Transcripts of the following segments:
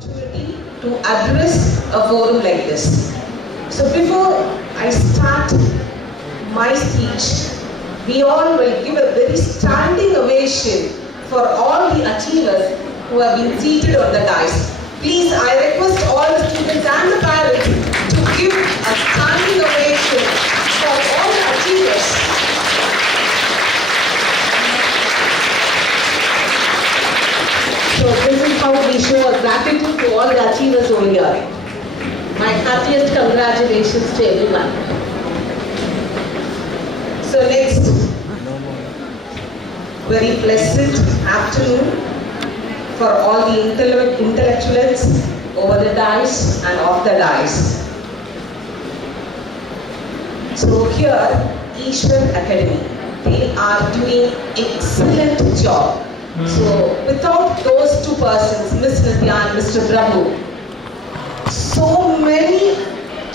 opportunity to address a forum like this. So before I start my speech, we all will give a very standing ovation for all the achievers who have been seated on the dais. Please, I request all the students and the parents to give a standing ovation for all the achievers. So this is how we show our gratitude to all the achievers over here. My happiest congratulations to everyone. So next, very pleasant afternoon for all the intellectuals over the dais and off the dais. So here, Ishwar Academy, they are doing excellent job. So without those two persons, Ms. Nitya and Mr. Prabhu, so many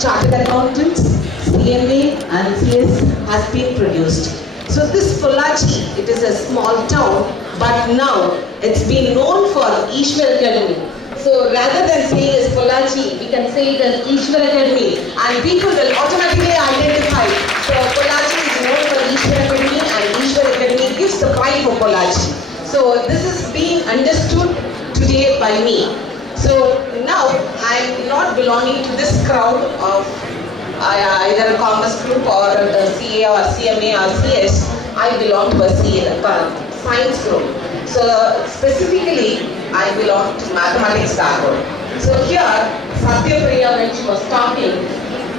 chartered accountants, CMA and CS has been produced. So this Pollachi, it is a small town, but now it's been known for Ishwar Academy. So rather than saying it's Pollachi, we can say it as Ishwar Academy, and people will automatically identify. So Pollachi is known for Ishwar Academy, and Ishwar Academy gives the pride for Pollachi. So this is being understood today by me. So now I'm not belonging to this crowd of either a commerce group or a CA or CMA or CS. I belong to a science group. So specifically, I belong to mathematics background. So here, Satyapriya, when she was talking,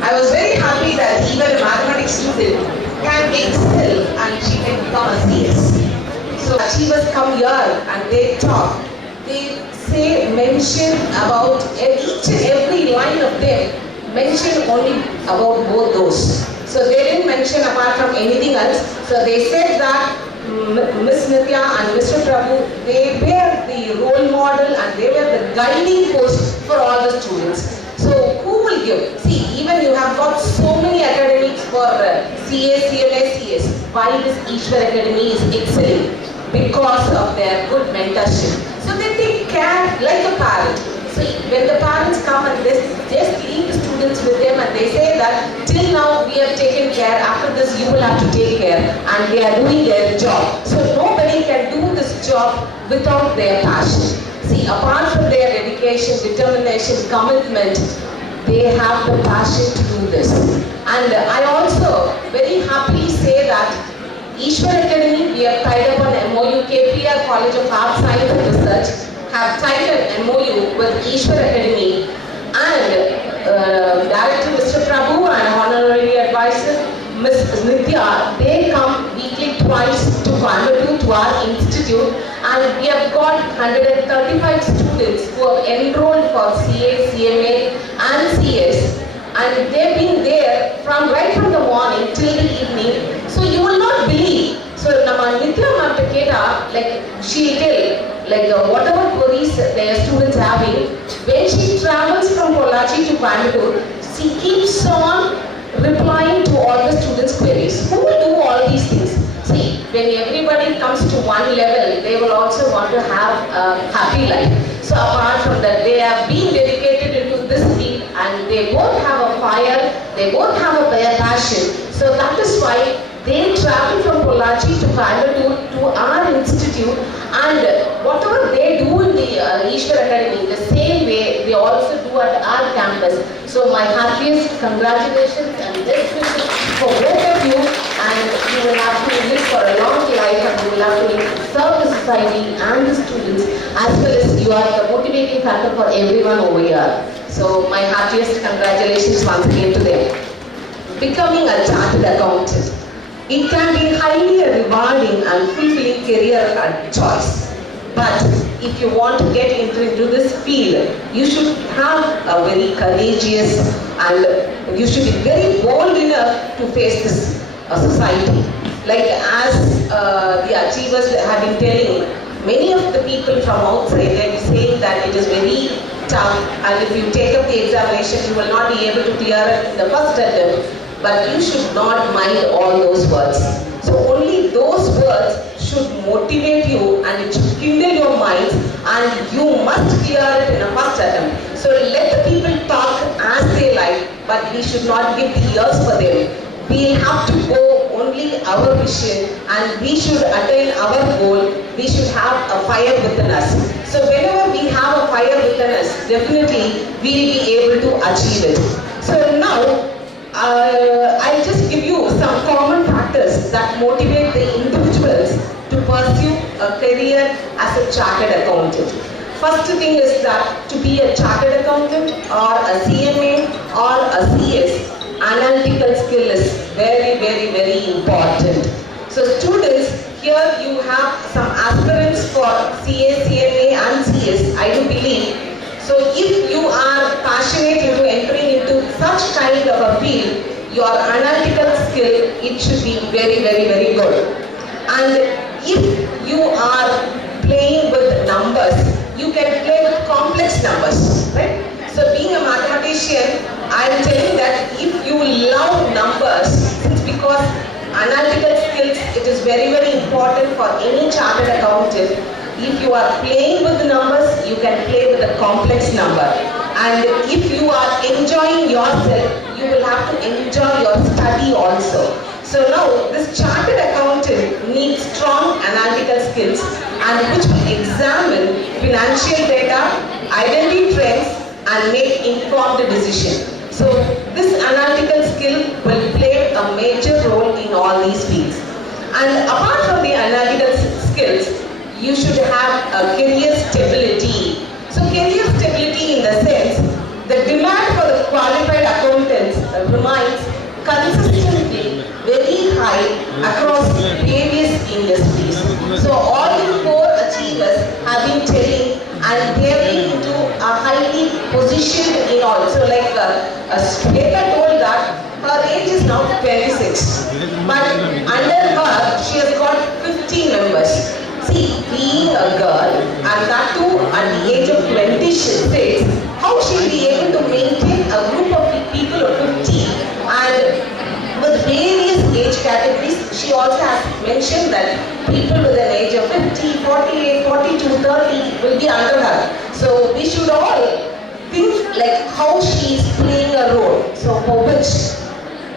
I was very happy that even a mathematics student can excel and she can become a CS. So achievers come here and they talk. They say, mention about each and every line of them, mention only about both those. So they didn't mention apart from anything else. So they said that Ms. Nitya and Mr. Prabhu, they were the role model and they were the guiding post for all the students. So who will give? See, even you have got so many academics for CA, CMA, CS. Why this Ishwar Academy is excelling? Because of their good mentorship. So they take care like a parent. So when the parents come and they just leave the students with them and they say that till now we have taken care, after this you will have to take care, and they are doing their job. So nobody can do this job without their passion. See, apart from their dedication, determination, commitment, they have the passion to do this. And I also very happily say that Ishwar Academy, we have tied up an MOU, KPR College of Arts, Science and Research, have tied an MOU with Ishwar Academy, and Director Mr. Prabhu and Honorary Advisor Ms. Nitya, they come weekly twice to Coimbatore to our institute, and we have got 135 students who have enrolled for CA, CMA and CS, and they've been there right from the morning till the evening. So you will not believe. So Nama Nitya Mata Keta, like she'll tell, like whatever queries their students having, when she travels from Pollachi to Coimbatore, she keeps on replying to all the students' queries. Who will do all these things? See, when everybody comes to one level, they will also want to have a happy life. So apart from that, they have been dedicated into this field and they both have a fire, they both have a passion. So that is why they travel from Pollachi to Coimbatore to our institute, and whatever they do in the Ishwar Academy, the same way they also do at our campus. So my happiest congratulations and best wishes for both of you, and you will have to live for a long life and you will have to serve the society and the students, as well as you are the motivating factor for everyone over here. So my happiest congratulations once again to them. Becoming a chartered accountant, it can be highly rewarding and fulfilling career choice. But if you want to get into this field, you should have a very courageous and you should be very bold enough to face this society. Like as the achievers have been telling, many of the people from outside, they will be saying that it is very tough, and if you take up the examination, you will not be able to clear it in the first attempt. But you should not mind all those words. So only those words should motivate you and it should kindle your minds, and you must clear it in a first attempt. but we should not give the ears for them. We have to go only our vision, and we should attain our goal. We should have a fire within us. So whenever we have a fire within us, definitely we will be able to achieve it. So now, I'll just give you some common factors that motivate the individuals to pursue a career as a chartered accountant. First thing is that to be a chartered accountant or a CMA or a CS, analytical skill is very, very, very important. So students, here you have some aspirants for CA, CMA and CS, I do believe. So if you are passionate into entering into such kind of a field, your analytical skill, it should be very, very, very good. And if you are playing with numbers, you can play with complex numbers, right? So being a mathematician, I am telling that if you love numbers, it's because analytical skills, it is very, very important for any chartered accountant. If you are playing with the numbers, you can play with a complex number. And if you are enjoying yourself, you will have to enjoy your study also. So now, this chartered accountant needs strong analytical skills and which will examine financial data, identify trends, and make informed decisions. So this analytical skill will play a major role in all these fields. And apart from the analytical skills, you should have a career stability. So career stability in the sense, the demand for the qualified accountants remains consistently very high across various industries. So all the four achievers have been telling, and they have been into a highly positioned in all. So like Shweta told that her age is now 26, but under her she has got 50 members. See, being a girl, and that too at the age of 26, how she will be able to maintain a group of people of 50, and with various age categories. She also has mentioned that people with an age of 50, 48, 42, 30 will be under her. So we should all think like how she is playing a role. So for which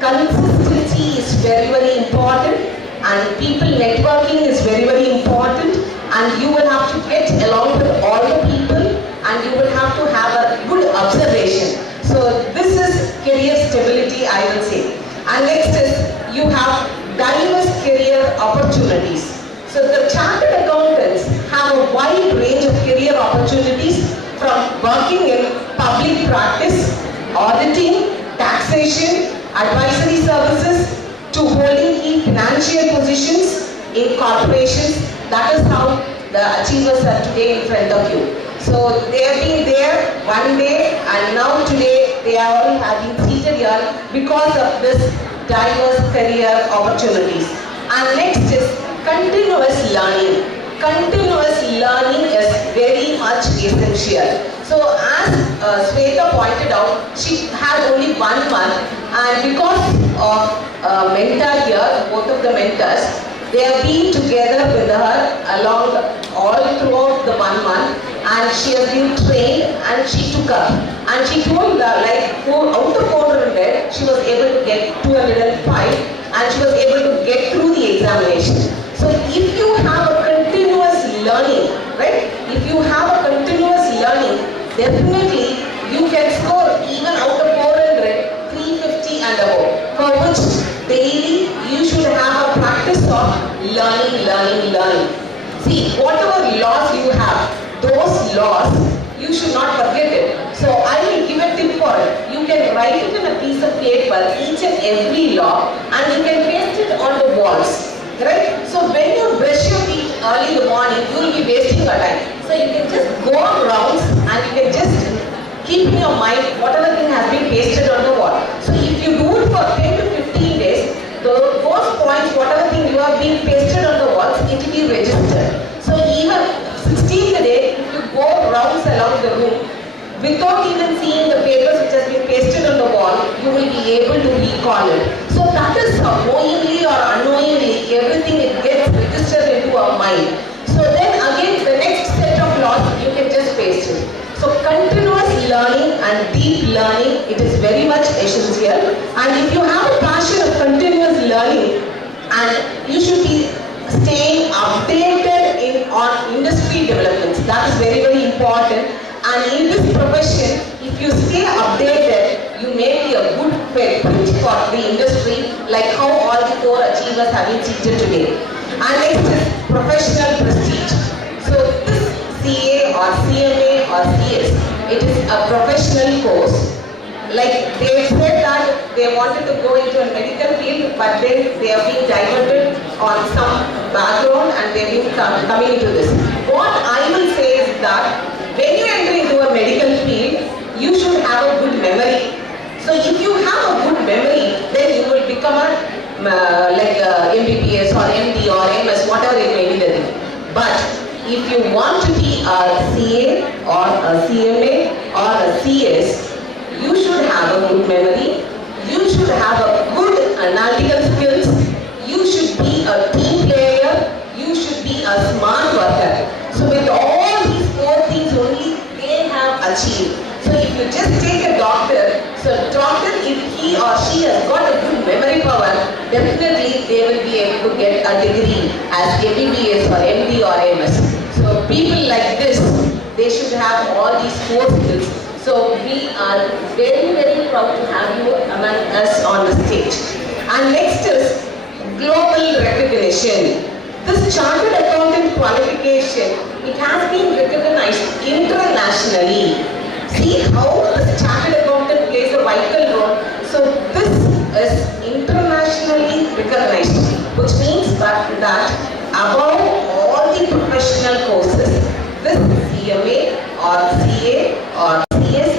consistency is very, very important, and people networking is very, very important, and you will have to get along with all the people, and you will have to have a good observation. So this is career stability, I will say. And next is you have diverse career opportunities. So the chartered accountants have a wide range of career opportunities, from working in public practice, auditing, taxation, advisory services, to holding key financial positions in corporations. That is how the achievers are today in front of you. So they have been there one day, and now today they are all having seated here because of this diverse career opportunities. And next is continuous learning. Continuous learning is very much essential. So as Shweta pointed out, she had only 1 month, and because of mentor here, both of the mentors, they have been together with her along all throughout the 1 month, and she has been trained, and she took up. And she told like out of 400, she was able to get 205, and she was able to get through the examination. So if you have a continuous learning, right? If you have a continuous learning, definitely you can score even out of 400, 350 and above. For which daily you should have a practice of learning, learning, learning. See, whatever laws you have, those laws, you should not forget it. So I will give a tip for it. You can write it in a piece of paper, each and every law, and you can paste it on the walls. Right? So when you brush your teeth early in the morning, you will be wasting your time. So you can just go on rounds, and you can just keep in your mind whatever thing has been pasted on the wall. So if you do it for 10 to 15 days, the first points, whatever thing you have been pasted on the walls, it will be registered. So even 16th day, if you go rounds along the room, without even seeing the papers which has been pasted on the wall, you will be able to recall it. So that is how, knowingly or unknowingly, everything it gets registered into our mind. So then again, the next set of laws, you can just paste it. So continuous learning and deep learning, it is very much essential. And if you have a passion of continuous learning, and you should be staying updated on industry developments. That is very, very important. And in this profession, if you stay updated, you may be a good fit for the industry, like how all the core achievers have been treated today. And next is professional prestige. So this CA or CMA or CS, it is a professional course. Like they said that they wanted to go into a medical field, but then they have been diverted on some background and they've been coming into this. What I will say is that when you enter into a medical field, you should have a good memory. So if you have a good memory, then you will become a MBBS or MD or MS, whatever it may be. But if you want to be a CA or a CMA or a CS, you should have a good memory, you should have a good analytical skills, you should be a team player, you should be a smart worker. So with all these four things only they have achieved. So if you just take a doctor, so doctor, if he or she has got a good memory power, definitely they will be able to get a degree as MBBS or MD or MS. So people like this, they should have all these four skills. So we are very, very proud to have you among us on the stage. And next is global recognition. This chartered accountant qualification, it has been recognized internationally. See how this chartered accountant plays a vital role. So this is internationally recognized, which means that above all the professional courses, this CMA or CA or CS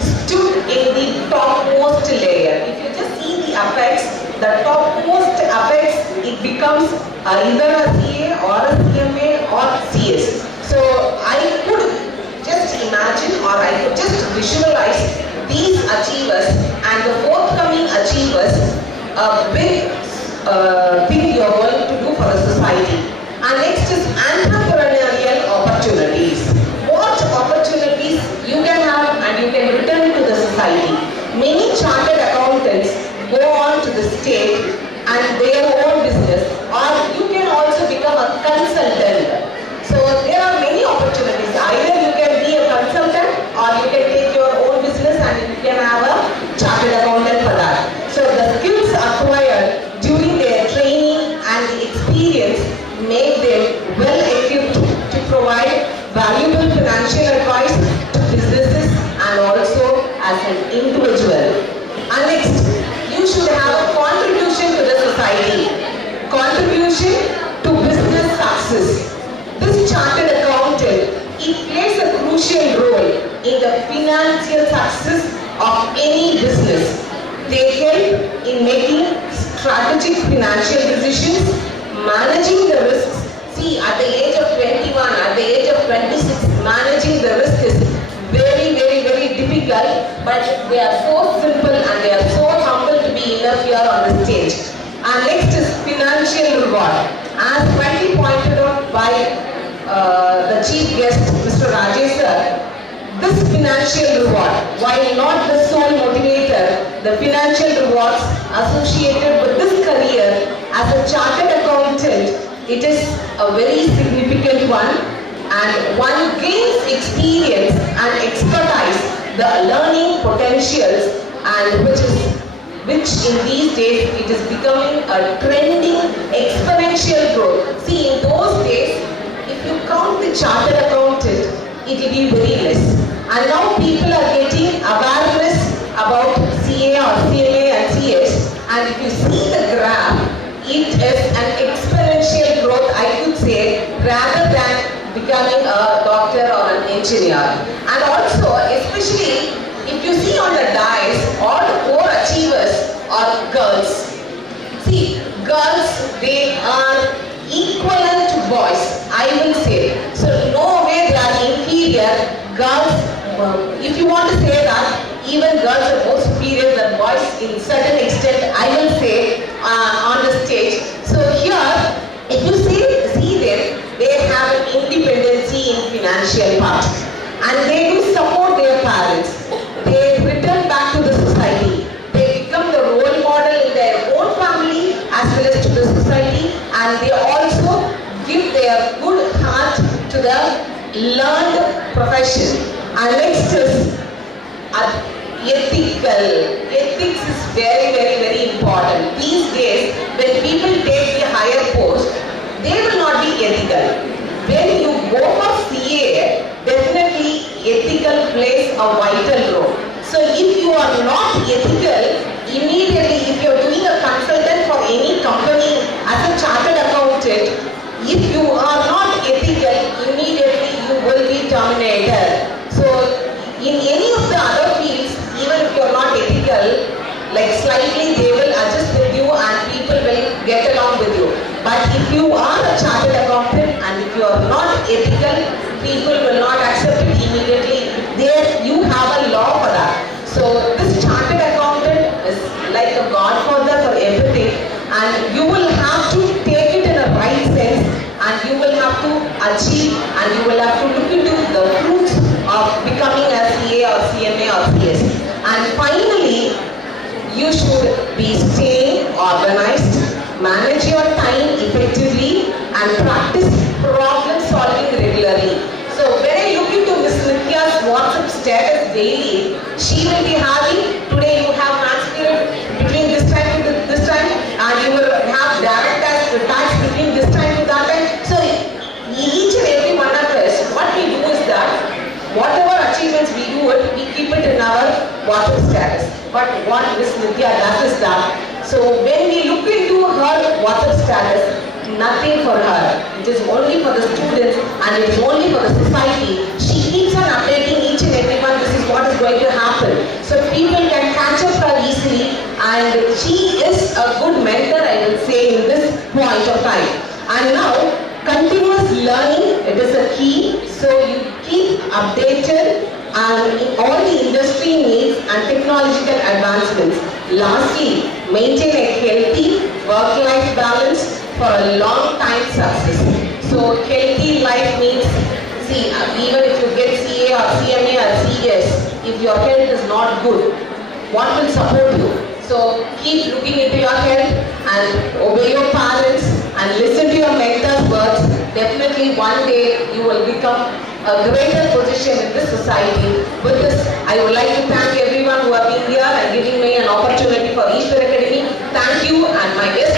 stood in the topmost layer. If you just see the apex, the topmost apex, it becomes either a CA or a CMA or CS. So I could just imagine or I could just visualize these achievers and the forthcoming achievers, a big thing you are going to do for the society. And next is entrepreneurial opportunities. What opportunities you can have and you can return to the society. Many chartered accountants go on to the state and their own business, or you can also become a consultant. So there are many opportunities. Either you can be a consultant or you can take your own business and you can have a chartered accountant for that. So the skills acquired during their training and the experience make them well equipped to provide valuable financial advice to businesses and also as an individual. And next, you should have a contribution to the society, contribution to business success. This chartered accountant, it plays a crucial role in the financial success of any business. They help in making strategic financial decisions, managing the risks. See, at the age of 21, at the age of 26, managing the risk is very, very, very difficult, but they are so simple and they are so humble to be enough here on the stage. And next is financial reward. As rightly pointed out by the chief guest, Mr. Rajesh sir, this financial reward, while not the sole motivator, the financial rewards associated with this career as a chartered accountant, it is a very significant one, and one gains experience and expertise, the learning potentials, and which in these days it is becoming a trending exponential growth. See, in those days, if you count the chartered accountant, it will be very less. And now people are getting awareness about CA or CMA and CS. And if you see the graph, it is an exponential growth, I could say, rather than becoming a doctor or an engineer. And also, especially if you see on the dice, all the core achievers are girls. See, girls, they are equivalent to boys, I will say. So no way they are inferior. Girls, if you want to say that, even girls are more superior than boys in certain extent, I will say on the stage. So here, if you see them, they have an independency in financial part. And they do support their parents. They profession. And next is ethical. Ethics is very, very, very important. These days, when people take the higher post, they will not be ethical. When you go for CA, definitely ethical plays a vital role. So if you are not ethical, immediately if you are doing a consultant for any company as a chartered accountant, if you are not ethical, immediately you will be terminated. So in any of the other fields, even if you are not ethical, like slightly they will adjust with you and people will get along with you. But if you are a chartered accountant and if you are not ethical, people will not accept it immediately. There you have a law for that. So this chartered accountant is like a godfather for everything, and you will have to take it in a right sense, and you will have to achieve, and you will have to look into the fruits of becoming a CA or CMA or CS. And finally, you should be staying organized, manage your time effectively, and practice problem solving regularly. So when I look into Miss Nitya's WhatsApp status daily, she will be having, today you have maths period between this time to this time, and you will have direct tax between this time to that time. So each and every one of us, what we do is that whatever achievements we do it, we keep it in our WhatsApp status. But what Miss Nitya does is that, so when we look into her WhatsApp status, nothing for her. It is only for the students and it is only for the society. She keeps on updating each and everyone, this is what is going to happen. So people can catch up her easily, and she is a good mentor, I will say, in this point of time. And now, continuous learning, it is a key. So you keep updated and in all the industry needs and technological advancements. Lastly, maintain a healthy work-life balance for a long-time success. So healthy life means, see, even if you get CA or CMA or CS, if your health is not good, what will support you? So keep looking into your health and obey your parents and listen to your mentor's words. Definitely one day you will become a greater position in this society. With this, I would like to thank everyone who have been here and giving me an opportunity for Aspirants Academy. Thank you, and my guest